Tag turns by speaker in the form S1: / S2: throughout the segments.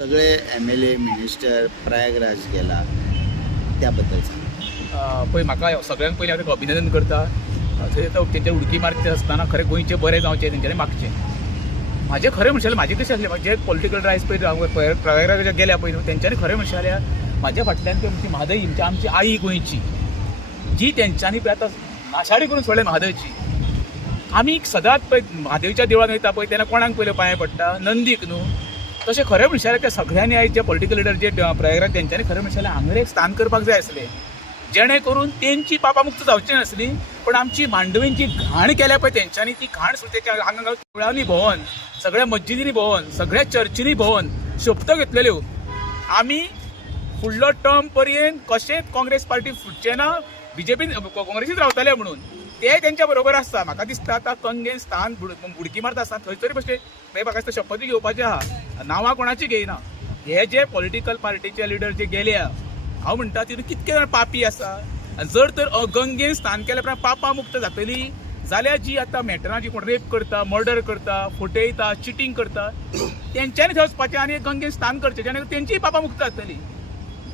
S1: सगळे M L A minister Prayagraj गेला त्याबद्दल सांग.
S2: पळय म्हाका सगळ्यांक पयलीं हांव ताका अभिनंदन करता. अ, थंय तो उडकी मारता आसतना खरें गोंयचें बरें जावचें तेंच्यांनी मागचें. म्हाजें खरें म्हणशालें म्हाजें कशें आसलें म्हाजे पॉलिटिकल रायज पळय प्रयागराज गेल्या पळय न्हू तेंच्यांनी खरें म्हणशाल्या म्हाज्या फाटल्यान ती आमची म्हादय म्हणजे आमची आई गोंयची जी तेंच्यांनी पळय आतां नाशाडी करून सोडल्या म्हादयची आमी सदांच पळय म्हादेवच्या देवळान वयता पळय तेन्ना कोणाक पयलें पांय पडटा नंदीक न्हू तशें खरें म्हणशालें त्या सगळ्यांनी आयज जे पॉलिटिकल लिडर जे प्रयागराज तेंच्यांनी खरें म्हणशालें हांगर एक स्थान करपाक जाय आसलें. जेणे करून तेंची पापामुक्त जावची नासली पण आमची मांडवींची घाण केल्या पळय तेंच्यांनी ती घाण सुद्दां हांगा देवळांनी भोंवन सगळ्या मस्जिदींनी भोंवन सगळ्या चर्चींनी भोंवन शपथ घेतलेल्यो हो. आमी फुडलो टर्म पर्यंत कशेंच काँग्रेस पार्टी फुटचे ना बीजेपीन काँग्रेसीत रावतले म्हणून. ते तेंच्या बरोबर आसता म्हाका दिसता आतां कंगेन स्थान बुडकी मारता आसता थंयसर भशेन मागीर म्हाका दिसता शपथ घेवपाची आहा नांवां कोणाची घेयना हे जे पॉलिटिकल पार्टीचे लिडर जे गेल्या हांव म्हणटा तितून कितके जाण पापी आसा जर तर अ, गंगेन स्थान केल्या उपरांत पापा मुक्त जातली. जाल्यार जी आतां मॅटरां जी कोण रेप करता मर्डर करता फटयता चिटींग करता तेंच्यांनी थंय वचपाचें आनी गंगेन स्थान करचें. जेणे तेंचीय पापां मुक्त जातली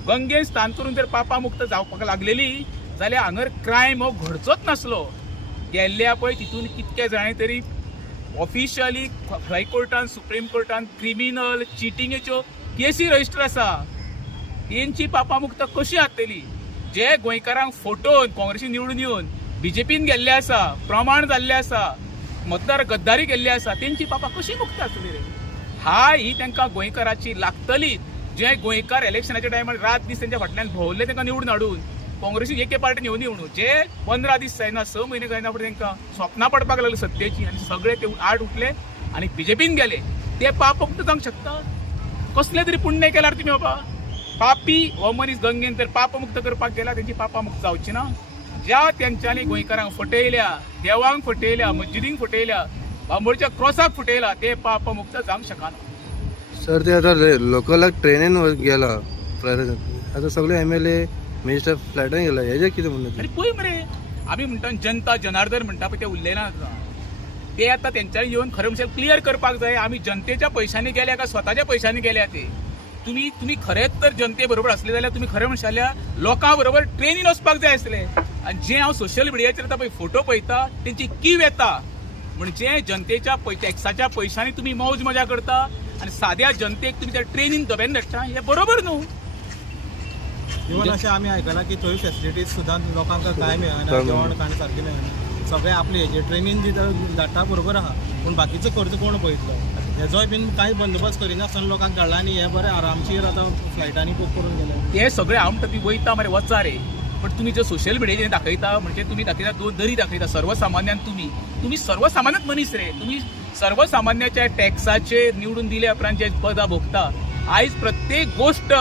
S2: गंगेन स्थान करून जर पापां मुक्त जावपाक लागलेली जाल्यार हांगर क्रायम हो घडचोच नासलो. गेल्ल्या पळय तितून कितके जाणे तरी ऑफिशियली हायकोर्टान सुप्रीम कोर्टान क्रिमिनल चिटिंगेच्यो केसी रजिस्टर आसा. तेंची पापा मुक्त कशी जातली जे गोंयकारांक फोटोवन काँग्रेसीन निवडून येवन बीजेपीन गेल्ले आसा प्रमाण जाल्ले आसा मतदार गद्दारी केल्ले आसा तेंची पापा कशी मुक्त जातली रे? हा ही तांकां गोंयकाराची लागतली. जे गोंयकार इलेक्शनाच्या टायमार रात दीस तेंच्या फाटल्यान भोंवले तांकां निवडून हाडून. काँग्रेसीक एके पार्टीन येवनी म्हणून जे पंदरा दीस जायना स म्हयने जायना फुडें तांकां स्वप्नां पडपाक लागली सत्तेची आनी सगळे ते आड उठले आनी बीजेपीन गेले. ते पाप मुक्त जावंक शकता कसले तरी पुण्य केल्यार तुमी बाबा. पापी हो मनीस गंगेन तर पाप मुक्त करपाक गेला तेंची पापां मुक्त जावची ना. ज्या तेंच्यांनी गोंयकारांक फटयल्या देवांक फटयल्या मस्जिदींक फटयल्या बांबोळच्या क्रॉसाक फटयला ते पाप मुक्त जावंक शकना
S3: सर ते आता लोकलाक ट्रेनीन गेला. आता सगळे एम एल ए मिनिस्टर फ्लायटान गेला हेजे कितें म्हणून
S2: अरे पळय मरे। आमी म्हणटा जनता जनार्दन म्हणटा पळय ते उरलें ना ते आतां तेंच्यांनी येवन खरें म्हणजे क्लियर करपाक जाय आमी जनतेच्या पयशांनी गेल्या काय स्वताच्या पयशांनी गेल्या ते? तुमी तुमी खरेंच तर जनते बरोबर असले जाल्यार तुमी खरें म्हणशाल्या लोकां बरोबर ट्रेनीन वचपाक जाय आसले आनी जे हांव सोशल मिडियाचेर आतां पळय फोटो पळयता तेंची कीव येता. म्हणजे जनतेच्या टॅक्साच्या पयशांनी तुमी मौज मजा करता आनी साद्या जनतेक तुमी त्या ट्रेनीन दबेन धाडटा हे बरोबर न्हू
S4: इवन अशें आमी आयकलां की थंय फेसिलिटीज सुद्दां लोकांक कांय मेळना. जेवण खाण सारकें मेळना सगळे आपले हेजे ट्रेनीन जी धाडटा बरोबर आहा पूण बाकीचो खर्च कोण पळयतलो हेजोय बीन कांय बंदोबस्त करिनासतना लोकांक धाडला आनी हे बरें आरामशीर आतां फ्लायटांनी बूक करून गेले.
S2: ते सगळे हांव म्हणटा ती वयता मरे वचा रे पण तुम्ही जर सोशल मिडियाचेर दाखयता म्हणजे तुम्ही दाखयता दोन दरी दाखयता सर्वसामान्यान तुम्ही. तुम्ही सर्वसामान्यच मनीस रे. तुम्ही सर्वसामान्याच्या टॅक्साचे निवडून दिल्या उपरांत जे पदां भोगता आयज प्रत्येक गोष्ट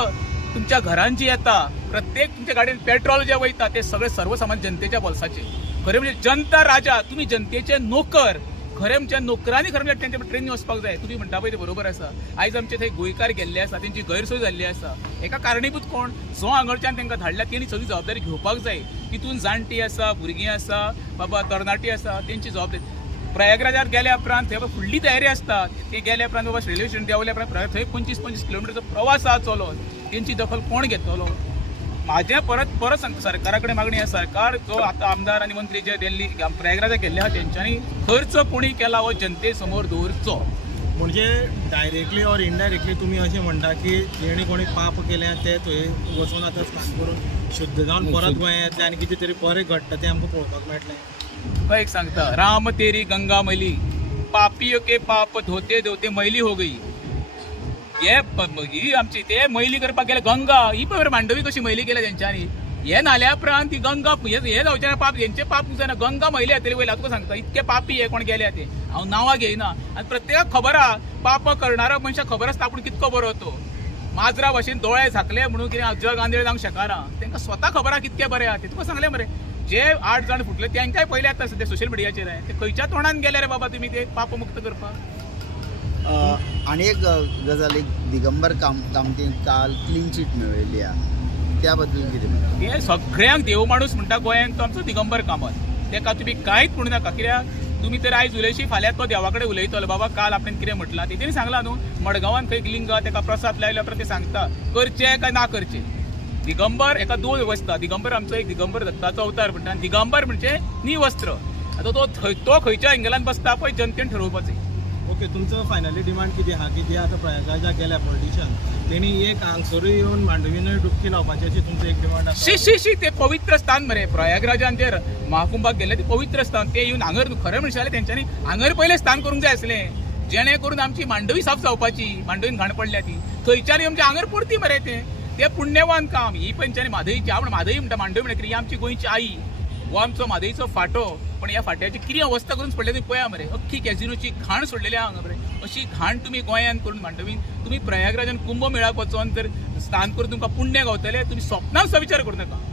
S2: तुमच्या घरांची येता. प्रत्येक तुमच्या गाडयेन पेट्रोल जे वयता ते सगळे सर्वसामान्य जनतेच्या बोल्साचे खरें म्हणजे जनता राजा तुम्ही जनतेचे नोकर. खरें म्हणजे नोकरांनी खरें म्हणजे त्यांच्या ट्रेनी वचपाक जाय. तुमी म्हणटा पळय ते बरोबर आसा. आयज आमचे थंय गोंयकार गेल्ले आसा तेंची गैरसोय जाल्ली आसा. एका कारणीभूत कोण? जो हांगच्यान तांकां धाडल्या तेणी सगळी जबाबदारी घेवपाक जाय. तितून जाणटी आसा भुरगीं आसा बाबा तरणाटी आसा तेंची जबाबदारी. प्रयागराजात गेल्या उपरांत थंय बाबा फुडली तयारी आसता. ते गेल्या उपरांत बाबा रेल्वे स्टेशन देवल्या उपरांत थंय पंचवीस पंचवीस किलोमिटरचो प्रवास आहा चलो तेंची दखल कोण घेतलो? माझ्या परत परत सांगता सरकारा कडेन मागणी आसा सरकार जो आता आमदार आणि मंत्री जे दिल्ली प्रयागराजा गेल्ले आहा तेंच्यांनी खर्च कोणी केला हो जनते समोर दवरचो
S4: म्हणजे डायरेक्टली ऑर इनडायरेक्टली तुमी अशें म्हणटा की जेणे कोणी पाप केल्या ते थंय वचून आतां स्नान करून शुद्ध जावन परत गोंयांत येतले आनी कितें तरी बरें घडटा तें आमकां पळोवपाक मेळटलें
S2: तुका एक सांगता. राम तेरी गंगा मैली. पापियों के पाप धोते धोते मैली हो गई. हे ही आमची ते मैली करपाक गेले गंगा ही पळय मांडवी कशी मैली केल्या तेंच्यांनी हे नाल्या उपरांत ती गंगा हे जावचे ना पाप हेंचे पाप जायना गंगा मैली तरी वयल्या तुका सांगता इतके पापी हे कोण गेल्या ते. हांव नांवां घेयना आनी प्रत्येकाक खबर आहा पाप करणारो मनशाक खबर आसता आपूण कितको बरो तो माजरा भाशेन दोळे झाकले म्हणून कितें जग आंधळे जावंक शकना तांकां स्वता खबर आहा कितके बरे आहा ते. तुका सांगले मरे? जे आठ जाण फुटले तेंकाय पयले आतां सध्या सोशल मिडियाचेर ते खंयच्या तोंडान गेले रे बाबा तुमी ते पाप मुक्त करपाक?
S1: आणि एक अ, गजाल एक दिगंबर काम कामती काल क्लीन चीट मेळयली त्या त्याबद्दल कितें म्हणटा
S2: हे सगळ्यांक देव माणूस म्हणटा गोंयांत तो आमचो दिगंबर कामत तेका तुमी कांयच म्हणू नाका. कित्याक तुम्ही तर आयज उलयशी फाल्यां तो देवा कडेन उलयतलो बाबा काल आपण कितें म्हटलां. तेणी सांगला न्हू मडगांवान खंय लिंग तेका प्रसाद लायल्या उपरांत ते सांगता करचें काय ना करचें? दिगंबर एका दोन वस्ता. दिगंबर आमचो एक दिगंबर दत्ताचो अवतार म्हणटा दिगंबर म्हणजे निवस्त्र. आतां तो थंय तो खंयच्या एंगलान बसता पळय जनतेन ठरोवपाचें
S4: ओके तुमचं फायनली डिमांड किती हा की जे आतां प्रयागराजाक गेल्या पॉलिटिशन तेणी एक हांगसरूय येवन मांडवीनूय डुबकी लावपाची अशी तुमचं एक डिमांड
S2: शी शी शी ते पवित्र स्थान मरे प्रयागराजान जे महाकुंभाक गेले ते पवित्र स्थान. ते येऊन हांगर खरें म्हणशाले तेंच्यांनी हांगर पयलें स्थान करूंक जाय आसलें जेणे करून आमची मांडवी साफ जावपाची मांडवीन घाण पडल्या ती. थंयच्यान आमची हांगर पुरती मरे ते. ते पुण्यवान काम. ही पंचानी माधवीची आपण माधवी म्हणटा मांडवी म्हणटा ही आमची गोंयची आई. हो आमचो माधवीचो फाटो पण ह्या फाट्याची कितें अवस्था करून पडल्या हो, तुम्ही पळया मरे अख्खी कॅझिनोची घाण सोडलेली आहा हांगा मरे अशी घाण तुम्ही गोंयांत करून मांडवी. तुम्ही प्रयागराजान कुंभ मेळाक वचोन तर स्थान करून तुमकां पुण्य गावतले. तुम्ही स्वप्नान सविचार विचार करूं नाका.